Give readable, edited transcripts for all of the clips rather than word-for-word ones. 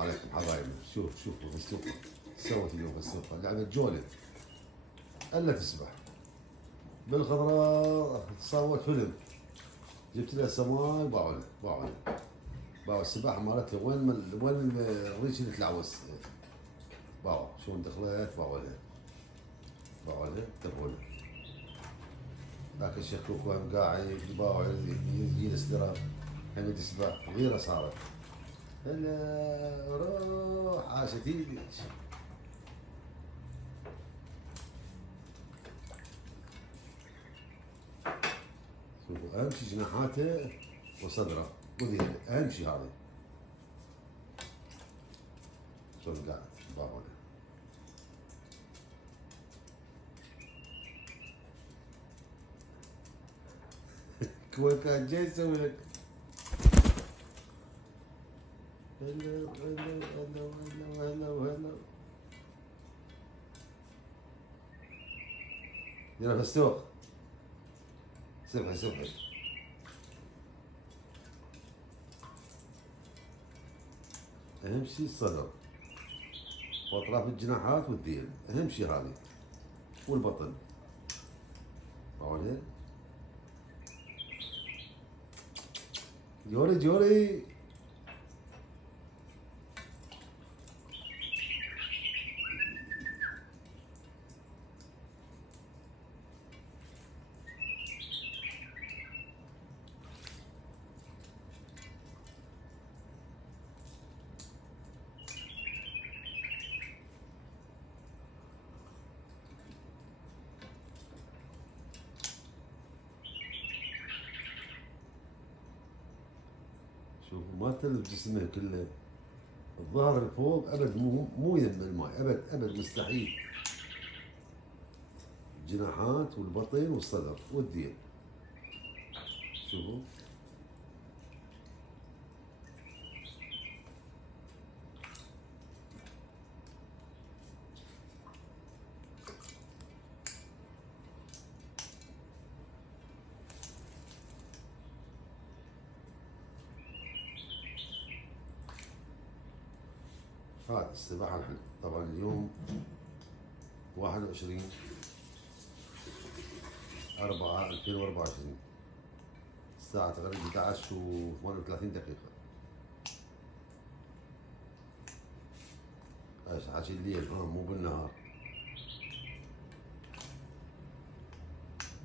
عليكم حبايبي. شوفوا السوق سوت اليوم السوق لعبة جولة الا تسبح بالخضراء. سوت فيلم، جبت لها سماي باعوا السباحة مالتها وين الريش اللي تلعوس باعوا شلون دخلت باعوا لها تبون ذاك الشكوك وهم قاعد باعوا يجي الاستراف هم تسبح غيره صارت هلا روح عاشت ايدك. شوفوا اهم شي جناحاته وصدره وذيله، اهم شي هذا. شلون قاعد باعوا كوين كان جاي يسوي لك هلا هلا هلا هلا هلا يلا في السوق سبحي اهم شي الصدر واطراف الجناحات والذيل، اهم شي هذه والبطن. حوالين جوري شوفوا ما تلف جسمه كله، الظهر الفوق ابد مو يم الماي ابد مستحيل. الجناحات والبطن والصدر والذيل شوفوا هذا السباحة الحلو. طبعا اليوم 21/4/2024 الساعة تقريبا 11:38. ايش حكي الليل مو بالنهار.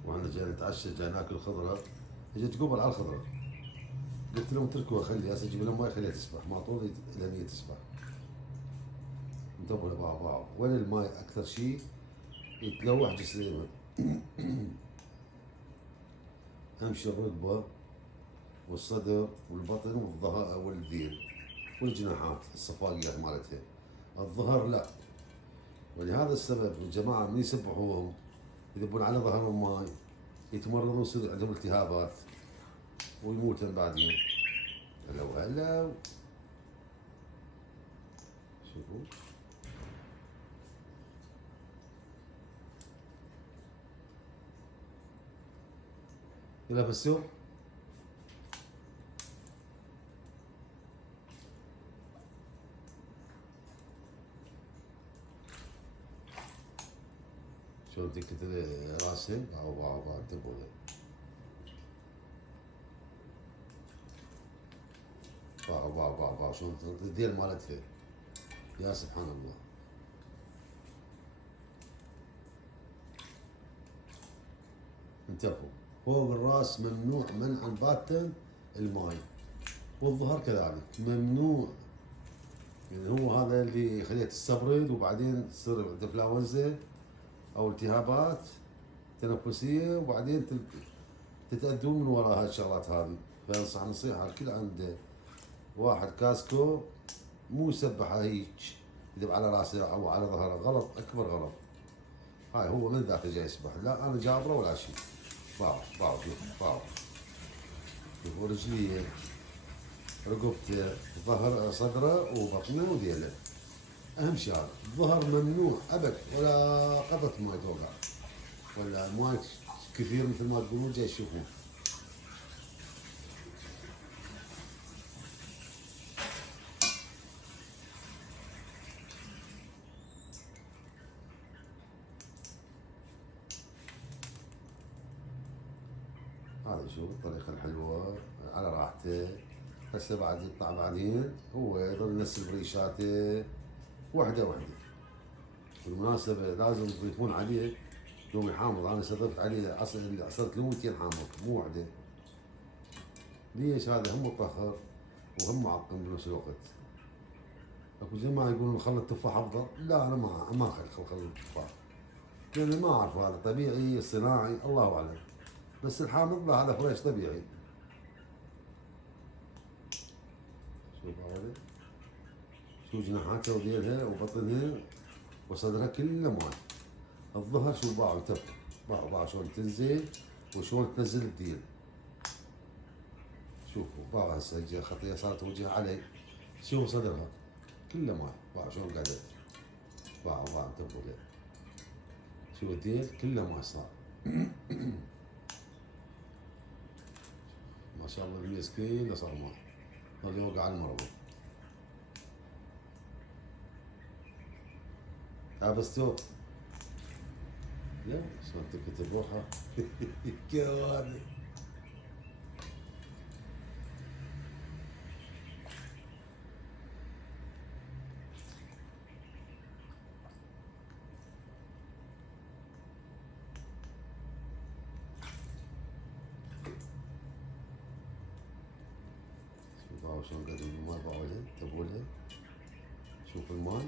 واحنا جاي نتعشى جاي ناكل خضرة، اجت قبل على الخضرة قلت لهم اتركوها خلي هسه اجيب لهم ماي خليها تسبح ما طول لان هي تسبح. انتبهوا لبعض وين الماي اكثر شيء يتلوح جسمه. اهم شيء الركبه والصدر والبطن والظهر والذيل والجناحات الصفاقيات مالتها. الظهر لا، ولهذا السبب الجماعه من يسبحوهم يذبون على ظهرهم ماي يتمرضوا يصير عندهم التهابات ويموتون بعدين. هلا شوفوا يلا بالسوق شلون تكت راسهم او انتبهوا باع شلون الذيل مالتها يا سبحان الله. انتبهوا فوق الراس ممنوع منعا باتا الماي، والظهر كذلك ممنوع. يعني هو هذا اللي يخليها تستبرد وبعدين تصير انفلونزا او التهابات تنفسيه وبعدين تتأذون من وراء هاي الشغلات هذه. فانصح نصيحه الكل عنده واحد كاسكو مو يسبحها هيك يذب على راسه او على ظهره، غلط اكبر غلط. هاي هو من ذاك جاي يسبح، لا انا جابره ولا شيء. باعوا شوفوا رجليه رقبته ظهر صدره وبطنه وذيله. اهم شيء هذا الظهر ممنوع ابد ولا قطره ماي توقع ولا ماي كثير مثل ما تقولون جاي يشوفون. هذا شوف الطريقة الحلوة على راحته. هسه بعد يطلع بعدين هو يظل ينزل بريشاته وحده وحده. بالمناسبة لازم تضيفون عليه يوم يحامض. انا ضفت عليه عصرت ليمونتين حامض مو وحده. ليش؟ هذا هم مطهر وهم معقم بنفس الوقت. اكو زي ما يقولون خل التفاح افضل، لا انا ما خل التفاح، لاني ما اعرف هذا طبيعي صناعي الله اعلم. بس الحامض لا، هذا فريش طبيعي. شوف هذا، شو جناحاتها وديلها وبطنها وصدرها كله ماي. الظهر شو باعوا تف، باعوا شلون تنزل وشلون تنزل الديل. شوفوا باعوا هسه خطيه صارت توجه علي. شوفوا صدرها كله ماي، باعوا شلون قعدت. باعوا انتبهوا له. شوفوا الديل كله ماي صار. ما شاء الله الميز كله صار ماي، ظل يوقع على المربى. بستوك لا شلون تكتب روحها. كوارث. باعوا شلون قدروا الماي، باعوا لها انتبهوا لها. شوف الماي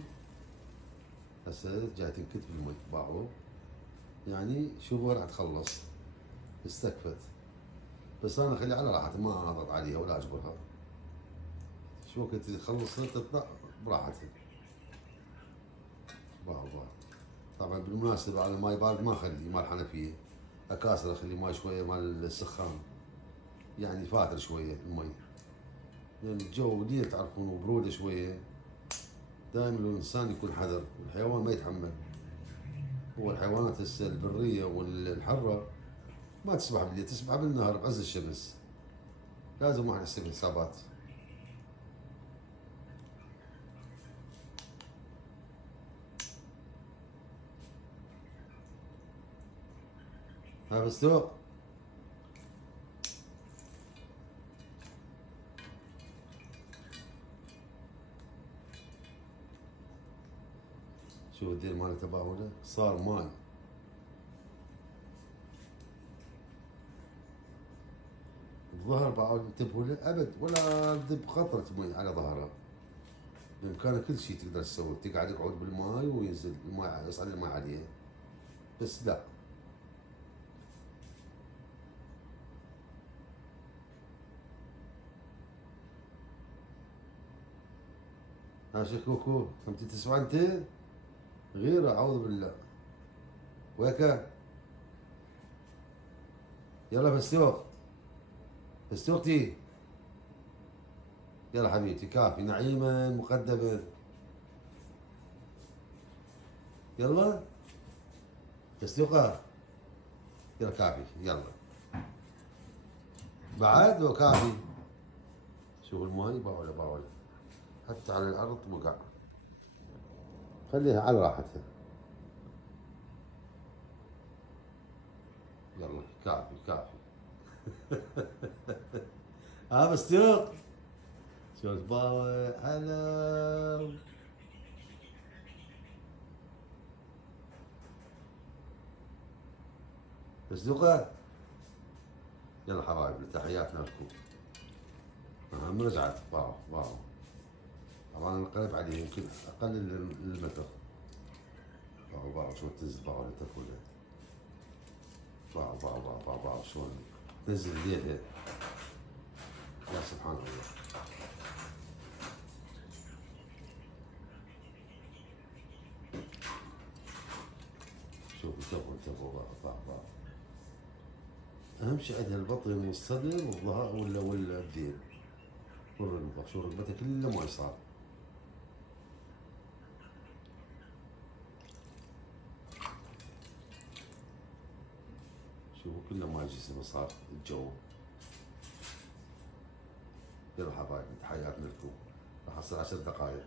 هسه جاي تنكت بالمي، باعوا يعني شوفوا راح تخلص استكفت. بس انا اخليها على راحتها، ما اضغط عليها ولا اجبرها. شو وقت تخلص تطلع براحتها. باعوا. طبعا بالمناسبة على الماي بارد ما اخلي مال الحنفية، اكاسر اخلي ماي شوية مال السخان، يعني فاتر شوية المي، لان الجو ليل تعرفون وبرودة شوية. دائما الانسان يكون حذر والحيوان ما يتحمل. هو الحيوانات هسه البرية والحرة ما تسبح بالليل، تسبح بالنهار بعز الشمس. لازم واحد يحسب حسابات. ها بستوق. شوف الديل مالي تباهله صار ماي. الظهر باعوا انتبهوا له ابد ولا ذب قطرة مي على ظهره. بامكانه كل شيء تقدر تسوي، تقعد يقعد بالماي وينزل الماي يصعد الماي عليه. بس لا، ها شكوكو فهمتي تسمع انت؟ غيره اعوذ بالله. وياك يلا فستوق، فستوقتي يلا حبيبتي كافي نعيما مقدما. يلا فستوقة يلا كافي يلا بعد لو كافي. شوف الماي باوله حتى على الارض وقع. خليها على راحتها. يلا كافي. بستوق شوف باوع هلا. بستوقة يلا حبايبي تحياتنا لكم. اهم رجعت باو. طبعا القلب عليه يمكن اقل المتر. باو شلون تنزل باو للتفولة. باو شلون تنزل يديها. يا سبحان الله. شوف انتبهوا باو. اهم شيء عندها البطن والصدر والظهر ولا الدين والركبه. شو ركبتها كله ماي صار. شوفوا كله ماي جسمه صار الجو. يلا حبايبي تحياتنا لكم. راح اصير 10 دقائق.